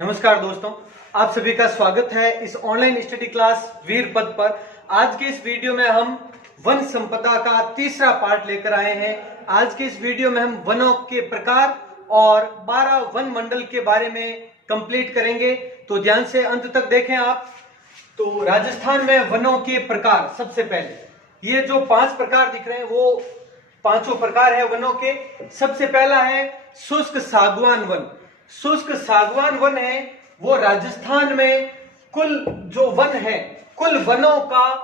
नमस्कार दोस्तों, आप सभी का स्वागत है इस ऑनलाइन स्टडी क्लास वीर पद पर। आज के इस वीडियो में हम वन संपदा का तीसरा पार्ट लेकर आए हैं। आज के इस वीडियो में हम वनों के प्रकार और 12 वन मंडल के बारे में कंप्लीट करेंगे, तो ध्यान से अंत तक देखें आप। तो राजस्थान में वनों के प्रकार, सबसे पहले ये जो 5 प्रकार दिख रहे हैं वो पांचों प्रकार है वनों के। सबसे पहला है शुष्क सागवान वन। शुष्क सागवान वन है वो राजस्थान में कुल जो वन है, कुल वनों का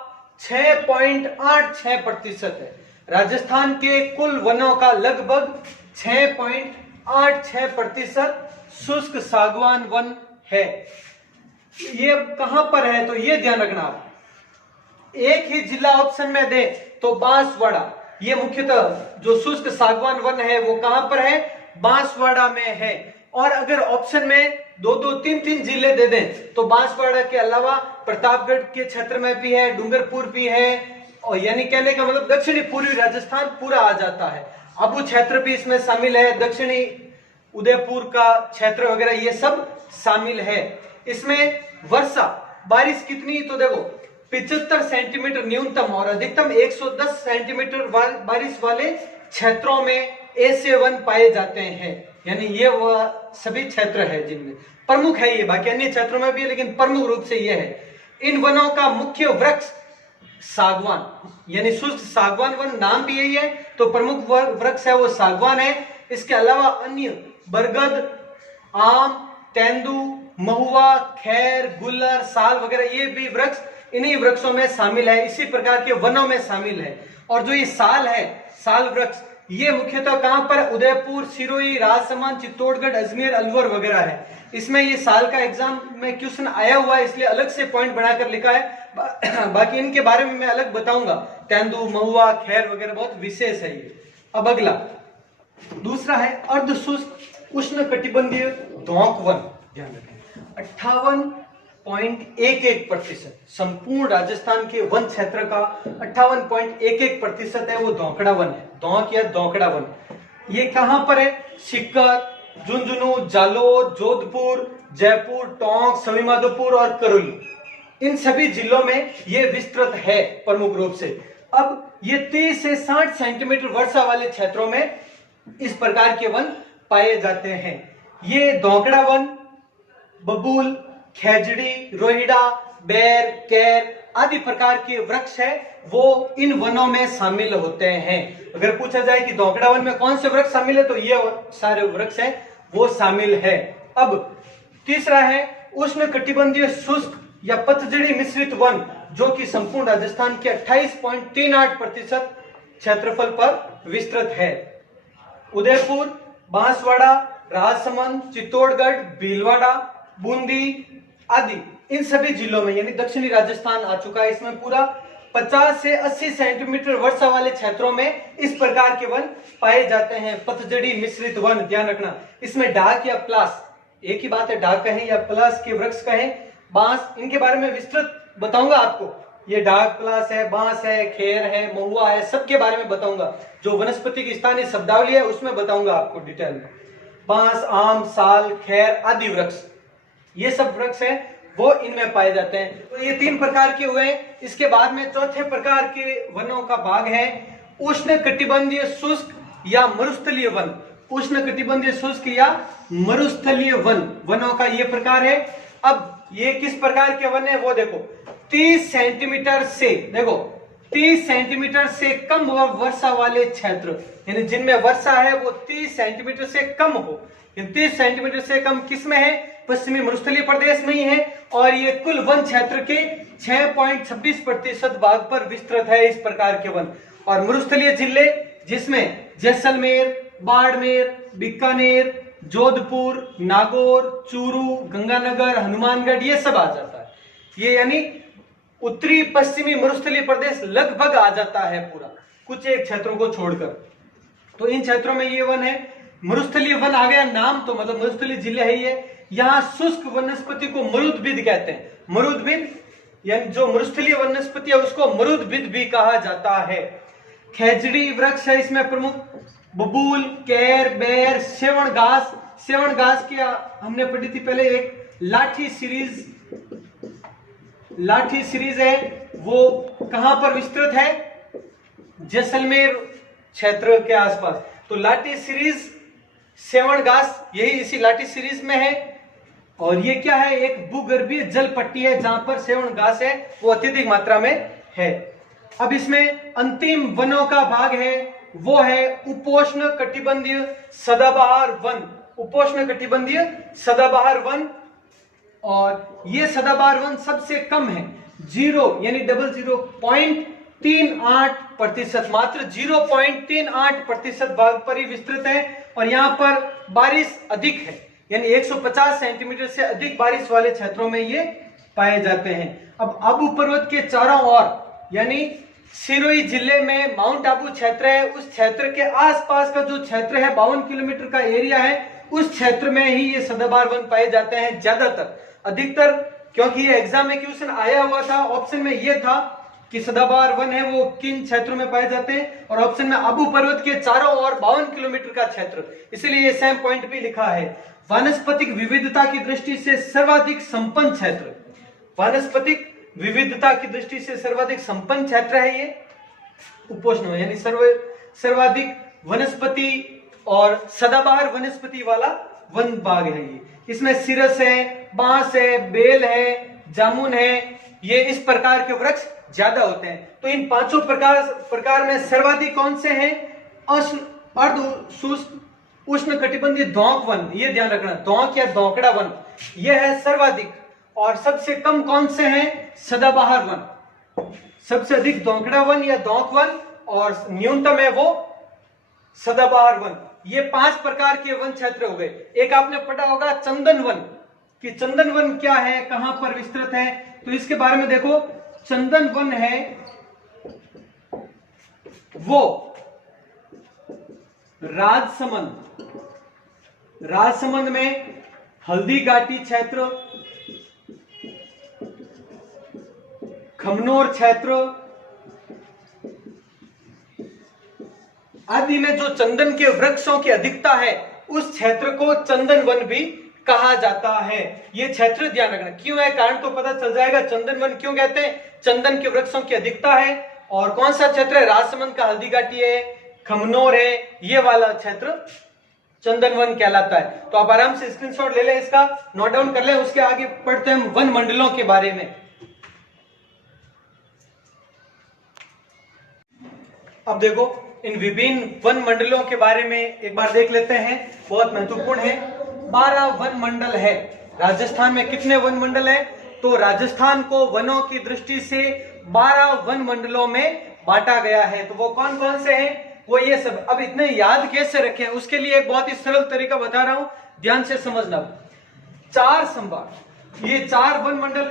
6.86% है। राजस्थान के कुल वनों का लगभग 6.86% शुष्क सागवान वन है। ये कहां पर है तो ये ध्यान रखना आप। एक ही जिला ऑप्शन में दे तो बांसवाड़ा, ये मुख्यतः जो शुष्क सागवान वन है वो कहां पर है, बांसवाड़ा में है। और अगर ऑप्शन में 2-3 जिले दे दें तो बांसवाड़ा के अलावा प्रतापगढ़ के क्षेत्र में भी है, डूंगरपुर भी है, और यानी कहने का मतलब दक्षिणी पूर्वी राजस्थान पूरा आ जाता है। अबू क्षेत्र भी इसमें शामिल है, दक्षिणी उदयपुर का क्षेत्र वगैरह ये सब शामिल है। इसमें वर्षा बारिश कितनी तो देखो 75 सेंटीमीटर न्यूनतम और अधिकतम 110 सेंटीमीटर बारिश वाले क्षेत्रों में ऐसे वन पाए जाते हैं। यानी ये वह सभी क्षेत्र है जिनमें प्रमुख है ये, बाकी अन्य क्षेत्रों में भी है लेकिन प्रमुख रूप से ये है। इन वनों का मुख्य वृक्ष सागवान, यानी शुष्क सागवान वन नाम भी यही है, तो प्रमुख वृक्ष है वो सागवान है। इसके अलावा अन्य बरगद, आम, तेंदू, महुआ, खैर, गुल्लर, साल वगैरह ये भी वृक्ष इन्हीं वृक्षों में शामिल है, इसी प्रकार के वनों में शामिल है। और जो ये साल है, साल वृक्ष, ये मुख्यतः कहां पर, उदयपुर, सिरोही, राजसमंद, चित्तौड़गढ़, अजमेर, अलवर वगैरह है। इसमें ये साल का एग्जाम में क्वेश्चन आया हुआ है, इसलिए अलग से पॉइंट बनाकर लिखा है। बाकी इनके बारे में मैं अलग बताऊंगा। तेंदू, महुआ, खैर वगैरह बहुत विशेष है ये। अब अगला दूसरा है अर्धशुष्क उष्ण कटिबंधीय धौंक वन। ध्यान रखें 58.11% संपूर्ण राजस्थान के वन क्षेत्र का 58.11% है वो धौंकड़ा वन है। धौंक या धौंकड़ा वन ये कहां पर है, सीकर, झुंझुनू, जालोर, जोधपुर, जयपुर, टोंक, सवाईमाधोपुर और करौली, इन सभी जिलों में ये विस्तृत है प्रमुख रूप से। अब ये 30 से 60 सेंटीमीटर वर्षा वाले क्षेत्रों में इस प्रकार के वन पाए जाते हैं। ये धौंकड़ा वन बबूल, खेजड़ी, रोहिड़ा, बेर, कैर आदि प्रकार के वृक्ष है वो इन वनों में शामिल होते हैं। अगर पूछा जाए कि धौंकड़ा वन में कौन से वृक्ष शामिल है तो ये सारे वृक्ष हैं वो शामिल है। अब तीसरा है उष्ण कटिबंधीय शुष्क या पतझड़ी मिश्रित वन, जो कि संपूर्ण राजस्थान के 28.38% क्षेत्रफल पर विस्तृत है। उदयपुर, बांसवाड़ा, राजसमंद, चित्तौड़गढ़, भीलवाड़ा, बूंदी आदि इन सभी जिलों में, यानी दक्षिणी राजस्थान आ चुका है इसमें पूरा, 50 से 80 सेंटीमीटर वर्षा वाले क्षेत्रों में इस प्रकार के वन पाए जाते हैं, पतझड़ी मिश्रित वन। ध्यान रखना इसमें डाक या प्लास एक ही बात है, डाक कहें या प्लास के वृक्ष कहें, बांस, इनके बारे में विस्तृत बताऊंगा आपको। ये डाक प्लास है, बांस है, खेर है, महुआ है, सबके बारे में बताऊंगा। जो वनस्पति की स्थानीय शब्दावली है उसमें बताऊंगा आपको डिटेल में। बांस, आम, साल, खैर आदि वृक्ष ये सब वृक्ष है वो इनमें पाए जाते हैं। तो ये 3 प्रकार के हुए। इसके बाद में चौथे प्रकार के वनों का भाग है उष्ण कटिबंधीय शुष्क या मरुस्थलीय वन। उष्ण कटिबंधीय शुष्क या मरुस्थलीय वन, वनों का ये प्रकार है। अब ये किस प्रकार के वन है वो देखो, 30 सेंटीमीटर से, देखो 30 सेंटीमीटर से कम वर्षा वाले क्षेत्र, यानी जिनमें वर्षा है वो 30 सेंटीमीटर से कम हो। 30 सेंटीमीटर से कम किसमें है, पश्चिमी मरुस्थलीय प्रदेश में ही है। और ये कुल वन क्षेत्र के 6.26% भाग पर विस्तृत है इस प्रकार के वन। और मरुस्थलीय जिले जिसमें जैसलमेर, बाड़मेर, बीकानेर, जोधपुर, नागौर, चूरू, गंगानगर, हनुमानगढ़ ये सब आ जाता है। ये यानी उत्तरी पश्चिमी मरुस्थलीय प्रदेश लगभग आ जाता है पूरा, कुछ एक क्षेत्रों को छोड़कर। तो इन क्षेत्रों में ये वन है। मरुस्थलीय वन आ गया नाम, तो मतलब मरुस्थलीय जिले है ये। यहाँ शुष्क वनस्पति को मरुद्भिद कहते हैं। मरुद्भिद यानी जो मरुस्थलीय वनस्पति है उसको मरुद्भिद भी कहा जाता है। खेजड़ी वृक्ष है इसमें प्रमुख, बबूल, कैर, बेर, सेवण घास, सेवन घास की हमने पढ़ी थी पहले, एक लाठी सीरीज है, वो कहां पर विस्तृत है? जैसलमेर क्षेत्र के आसपास। तो लाठी सीरीज सेवन घास यही इसी लाठी सीरीज में है। और ये क्या है? एक भूगर्भीय जल पट्टी है जहां पर सेवन घास है वो अत्यधिक मात्रा में है। अब इसमें अंतिम वनों का भाग है, वो है उपोष्ण कटिबंधीय सदाबहार वन। उपोष्ण कटिबंधीय सदाबहार वन, और ये सदाबहार वन सबसे कम है, 0.38%, मात्र 0.38% भाग पर ही विस्तृत है। और यहाँ पर बारिश अधिक है, यानी 150 सेंटीमीटर से अधिक बारिश वाले क्षेत्रों में ये पाए जाते हैं। अब आबू पर्वत के चारों ओर, यानी सिरोही जिले में माउंट आबू क्षेत्र है, उस क्षेत्र के आसपास का जो क्षेत्र है 52 किलोमीटर का एरिया है, उस क्षेत्र में ही ये सदाबहार वन पाए जाते हैं ज्यादातर, अधिकतर। क्योंकि ये एग्जाम में क्वेश्चन आया हुआ था, ऑप्शन में ये था कि सदाबहार वन है वो किन क्षेत्रों में पाए जाते हैं, और ऑप्शन में आबू पर्वत के चारों ओर 52 किलोमीटर का क्षेत्र, इसलिए ये सेम पॉइंट भी लिखा है। वानस्पतिक विविधता की दृष्टि से सर्वाधिक संपन्न क्षेत्र, वानस्पतिक विविधता की दृष्टि से सर्वाधिक संपन्न क्षेत्र है ये उपोष्ण, यानी सर्वाधिक वनस्पति और सदाबहार वनस्पति वाला वन भाग है ये। इसमें सिरस है, बांस है, बेल है, जामुन है, ये इस प्रकार के वृक्ष ज्यादा होते हैं। तो इन पांचों प्रकार में सर्वाधिक कौन से हैं? अर्ध शुष्क उष्ण कटिबंधीय धौंक वन, ये ध्यान रखना, धौंक या धौंकड़ा वन, ये है सर्वाधिक। और सबसे कम कौन से हैं? सदाबहार वन। सबसे अधिक धौंकड़ा वन या धौंक वन, और न्यूनतम है वो सदाबहार वन। ये 5 प्रकार के वन क्षेत्र हो गए। एक आपने पढ़ा होगा चंदन वन, कि चंदन वन क्या है, कहां पर विस्तृत है, तो इसके बारे में देखो। चंदन वन है वो राजसमंद में हल्दी घाटी क्षेत्र, खमनोर क्षेत्र आदि में जो चंदन के वृक्षों की अधिकता है, उस क्षेत्र को चंदन वन भी कहा जाता है। ये क्षेत्र ध्यान रखना, क्यों है कारण तो पता चल जाएगा। चंदन वन क्यों कहते हैं? चंदन के वृक्षों की अधिकता है। और कौन सा क्षेत्र है? राजसमंद का हल्दी घाटी है, खमनोर है, ये वाला क्षेत्र चंदन वन कहलाता है। तो आप आराम से स्क्रीनशॉट ले लें, इसका नोट डाउन कर लें। उसके आगे पढ़ते हैं हम वन मंडलों के बारे में। अब देखो इन विभिन्न वन मंडलों के बारे में एक बार देख लेते हैं, बहुत महत्वपूर्ण है। 12 वन मंडल है। राजस्थान में कितने वन मंडल है? तो राजस्थान को वनों की दृष्टि से 12 वन मंडलों में बांटा गया है। तो वो कौन कौन से हैं? वो ये सब। अब इतने याद कैसे रखें, उसके लिए एक बहुत ही सरल तरीका बता रहा हूं, ध्यान से समझना। 4 संभाग, ये 4 वन मंडल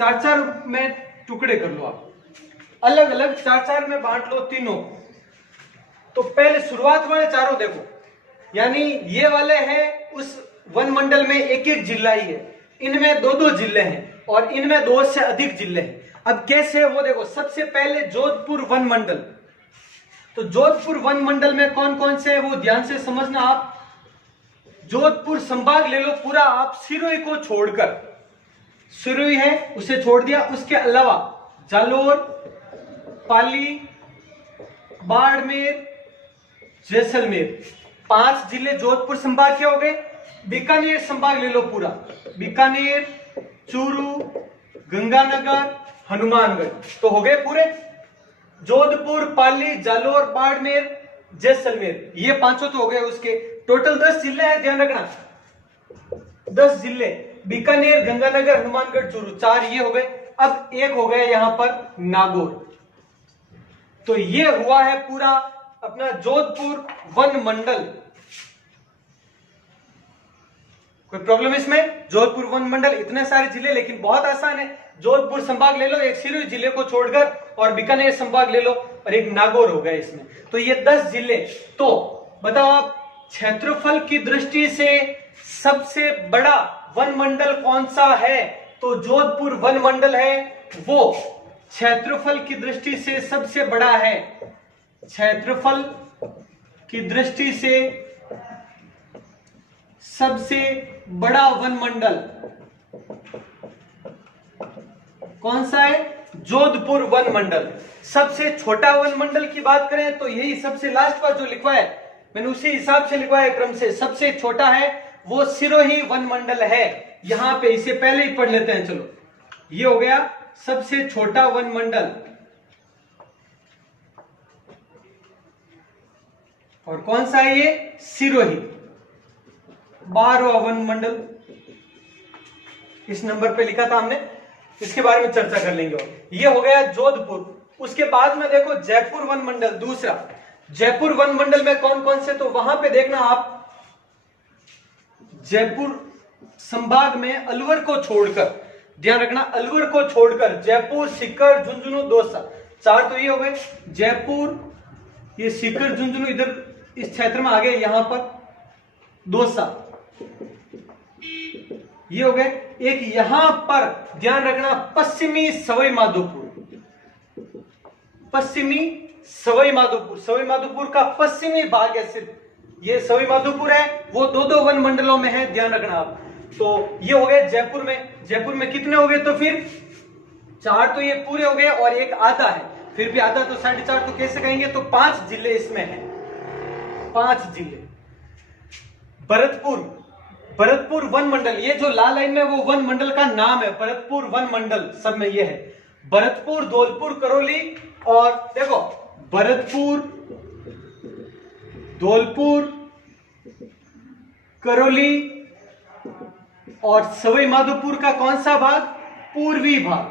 4-4 में टुकड़े कर लो आप, अलग अलग 4-4 में बांट लो तीनों। तो पहले शुरुआत वाले चारों देखो, यानी ये वाले हैं उस वन मंडल में एक एक जिला ही है, इनमें 2-2 जिले हैं और इनमें 2 से अधिक जिले हैं। अब कैसे वो देखो, सबसे पहले जोधपुर वन मंडल। तो जोधपुर वन मंडल में कौन कौन से है वो ध्यान से समझना आप। जोधपुर संभाग ले लो पूरा आप, सिरोही को छोड़कर, सिरोही है उसे छोड़ दिया, उसके अलावा जालोर, पाली, बाड़मेर, जैसलमेर, 5 जिले जोधपुर संभाग के हो गए। बीकानेर संभाग ले लो पूरा, बीकानेर, चूरू, गंगानगर, हनुमानगढ़, तो हो गए पूरे। जोधपुर, पाली, जालोर, बाड़मेर, जैसलमेर, ये 5 तो हो गए। उसके टोटल 10 जिले हैं, ध्यान रखना 10 जिले। बीकानेर, गंगानगर, हनुमानगढ़, चूरू, 4 ये हो गए। अब एक हो गया यहां पर नागौर। तो ये हुआ है पूरा अपना जोधपुर वन मंडल। कोई प्रॉब्लम इसमें? जोधपुर वन मंडल, इतने सारे जिले, लेकिन बहुत आसान है। जोधपुर संभाग ले लो, एक सिरोही जिले को छोड़कर, और बीकानेर संभाग ले लो और एक नागौर हो गया इसमें। तो ये 10 जिले। तो बताओ आप, क्षेत्रफल की दृष्टि से सबसे बड़ा वन मंडल कौन सा है? तो जोधपुर वन मंडल है, वो क्षेत्रफल की दृष्टि से सबसे बड़ा है। क्षेत्रफल की दृष्टि से सबसे बड़ा वन मंडल कौन सा है? जोधपुर वन मंडल। सबसे छोटा वन मंडल की बात करें तो यही सबसे लास्ट पर जो लिखवा है मैंने उसी हिसाब से लिखवा है क्रम से। सबसे छोटा है वो सिरोही वन मंडल है। यहां पे इसे पहले ही पढ़ लेते हैं। चलो, ये हो गया सबसे छोटा वन मंडल। और कौन सा है ये? सिरोही। 12वां वन मंडल इस नंबर पे लिखा था हमने, इसके बारे में चर्चा कर लेंगे। और ये हो गया जोधपुर। उसके बाद में देखो जयपुर वन मंडल दूसरा। जयपुर वन मंडल में कौन कौन से, तो वहां पे देखना आप, जयपुर संभाग में अलवर को छोड़कर, ध्यान रखना, अलवर को छोड़कर जयपुर, सीकर, झुंझुनू, दौसा, 4 तो ये हो गए। जयपुर, ये सीकर, झुंझुनू इधर इस क्षेत्र में आ गए, यहां पर दौसा, ये हो गए। एक यहां पर ध्यान रखना पश्चिमी सवाई माधोपुर, पश्चिमी सवाई माधोपुर, सवाई माधोपुर का पश्चिमी भाग है सिर्फ, ये सवाई माधोपुर है, वो 2-2 वन मंडलों में है, ध्यान रखना आप। तो ये हो गए जयपुर में। जयपुर में कितने हो गए? तो फिर 4 तो ये पूरे हो गए और एक आधा है, फिर भी आधा तो 4.5 तो कैसे कहेंगे? तो 5 जिले इसमें हैं, 5 जिले। भरतपुर, भरतपुर वन मंडल, ये जो लाल लाइन में वो वन मंडल का नाम है, भरतपुर वन मंडल, सब में ये है। भरतपुर, धौलपुर, करौली, और देखो भरतपुर, धौलपुर, करौली और सवाई माधोपुर का कौन सा भाग? पूर्वी भाग,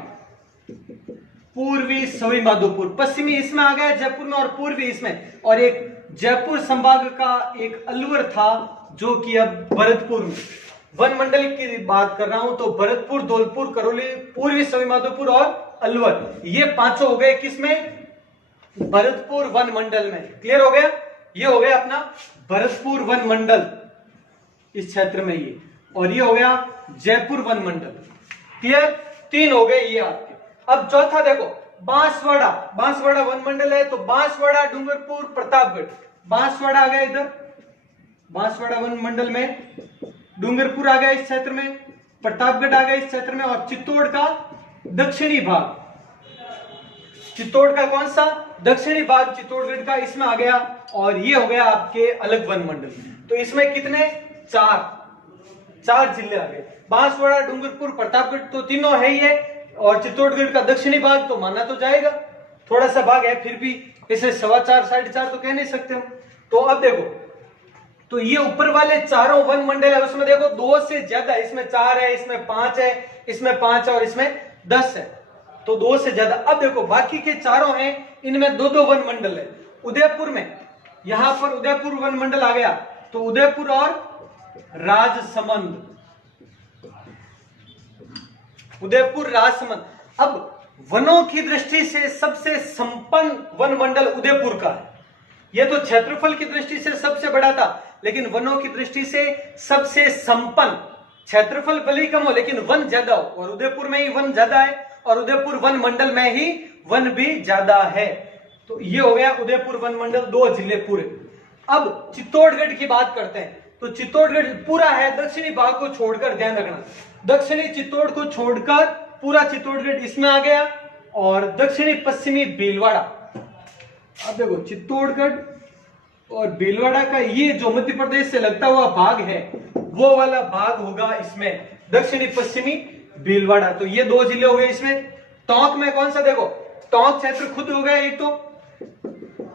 पूर्वी सवाई माधोपुर। पश्चिमी इसमें आ गया जयपुर में और पूर्वी इसमें। और एक जयपुर संभाग का एक अलवर था जो कि अब भरतपुर में। वन मंडल की बात कर रहा हूं तो भरतपुर, धौलपुर, करौली, पूर्वी सवाई माधोपुर और अलवर, ये 5 हो गए किसमें? भरतपुर वन मंडल में। क्लियर हो गया? ये हो गया अपना भरतपुर वन मंडल इस क्षेत्र में ये, और ये हो गया जयपुर वन मंडल। क्लियर? 3 हो गए ये आपके। अब चौथा देखो बांसवाड़ा, बांसवाड़ा वन मंडल है, तो बांसवाड़ा, डूंगरपुर, प्रतापगढ़, बांसवाड़ा आ गया इधर, बांसवाड़ा वन मंडल में, डूंगरपुर आ गया इस क्षेत्र में, प्रतापगढ़ आ गया इस क्षेत्र में, और चित्तौड़ का दक्षिणी भाग, चित्तौड़ का कौन सा? दक्षिणी भाग चित्तौड़गढ़ का इसमें आ गया। और ये हो गया आपके अलग वन मंडल। तो इसमें कितने? 4 जिले आ गए। बांसवाड़ा, डूंगरपुर, प्रतापगढ़ तो तीनों है ही है, और चित्तौड़गढ़ का दक्षिणी भाग तो माना तो जाएगा, थोड़ा सा भाग है, फिर भी इसे 4.25 4.5 तो कह नहीं सकते हम। तो अब देखो, तो ये ऊपर वाले चारों वन मंडल है, उसमें देखो 2 से ज्यादा, इसमें 4 है, इसमें 5 है, इसमें 5 है और इसमें 10 है, तो 2 से ज्यादा। अब देखो बाकी के चारों हैं, इनमें 2-2 वन मंडल है। उदयपुर में, यहां पर उदयपुर वन मंडल आ गया, तो उदयपुर और राजसमंद, उदयपुर, राजसमंद। अब वनों की दृष्टि से सबसे संपन्न वन मंडल उदयपुर का है। यह तो क्षेत्रफल की दृष्टि से सबसे बड़ा था, लेकिन वनों की दृष्टि से सबसे संपन्न, क्षेत्रफल भले ही कम हो लेकिन वन ज्यादा हो, और उदयपुर में ही वन ज्यादा है, और उदयपुर वन मंडल में ही वन भी ज्यादा है। तो ये हो गया उदयपुर वन मंडल, 2 जिले पूरे। अब चित्तौड़गढ़ की बात करते हैं, तो चित्तौड़गढ़ पूरा है दक्षिणी भाग को छोड़कर, ध्यान रखना, दक्षिणी चित्तौड़ को छोड़कर पूरा चित्तौड़गढ़ इसमें आ गया, और दक्षिणी पश्चिमी भीलवाड़ा। अब देखो चित्तौड़गढ़ और भीलवाड़ा का ये जो मध्य प्रदेश से लगता हुआ भाग है, वो वाला भाग होगा इसमें, दक्षिणी पश्चिमी भीलवाड़ा। तो ये 2 जिले हो गए इसमें। टोंक में कौन सा? देखो टोंक क्षेत्र खुद हो गया एक, तो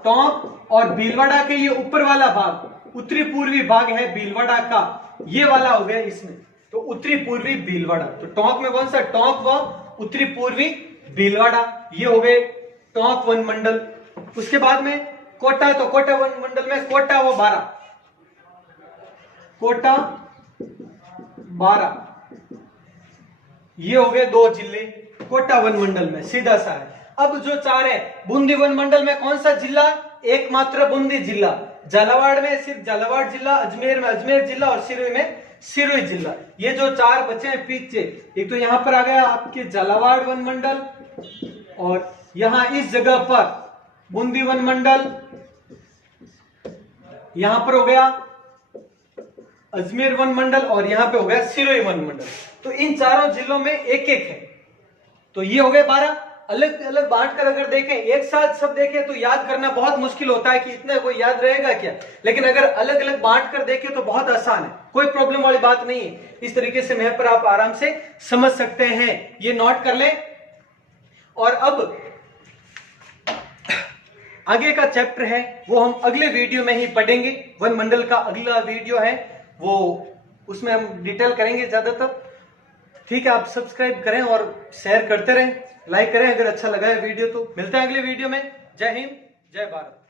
टोंक और भीलवाड़ा के ये ऊपर वाला भाग, उत्तरी पूर्वी भाग है भीलवाड़ा का, ये वाला हो गया इसमें, तो उत्तरी पूर्वी भीलवाड़ा। तो टोंक में कौन सा? टोंक व उत्तरी पूर्वी भीलवाड़ा, ये हो गए टोंक वन मंडल। उसके बाद में कोटा, तो कोटा वन मंडल में कोटा व बारा, कोटा, बारा, ये हो गए 2 जिले कोटा वन मंडल में, सीधा सा है। अब जो 4 है, बूंदी वन मंडल में कौन सा जिला? एकमात्र बूंदी जिला। झालावाड़ में सिर्फ झालावाड़ जिला, अजमेर में अजमेर जिला, और सिरोही में सिरोही जिला। ये जो 4 बचे हैं पीछे, एक तो यहां पर आ गया आपके झालावाड़ वन मंडल, और यहां इस जगह पर बूंदी वन मंडल, यहां पर हो गया अजमेर वन मंडल और यहाँ पे हो गया सिरोही वन मंडल। तो इन चारों जिलों में एक एक है। तो ये हो गए 12। अलग अलग बांट कर अगर देखें, एक साथ सब देखें तो याद करना बहुत मुश्किल होता है कि इतना कोई याद रहेगा क्या। लेकिन अगर अलग अलग बांट कर देखें तो बहुत आसान है, कोई प्रॉब्लम वाली बात नहीं है। इस तरीके से यहाँ पर आप आराम से समझ सकते हैं, ये नोट कर लें। और अब आगे का चैप्टर है वो हम अगले वीडियो में ही पढ़ेंगे। वन मंडल का अगला वीडियो है वो, उसमें हम डिटेल करेंगे ज्यादातर। ठीक है, आप सब्सक्राइब करें और शेयर करते रहें, लाइक करें अगर अच्छा लगा है वीडियो तो। मिलते हैं अगले वीडियो में। जय हिंद, जय भारत।